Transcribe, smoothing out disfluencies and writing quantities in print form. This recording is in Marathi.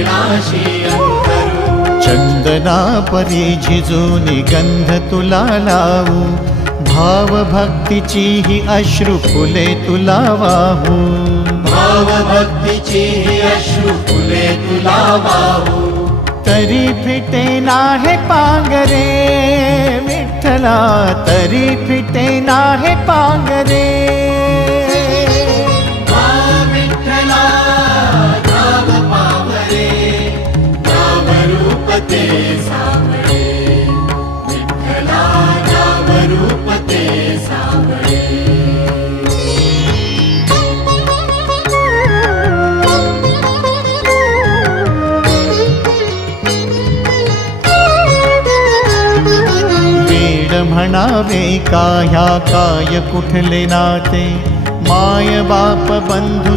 चरणाशी अंतरू। चंदना परी झिजूनी गंध तुला लावू, भाव भक्तीची ही अश्रु फुले तुला वाहू। भाव भक्तीची ही अश्रु फुले तुला वाहू। तरी फिटे नाहे पांगरे विठ्ठला, तरी फिटे नाहे पांगरे। विठ्ठला नाम पावरे, नाम रूप ते सावळे। विठ्ठला नाम रूप ते सावळे। म्हणावे का ह्या काय कुठले नाते, माय बाप बंधू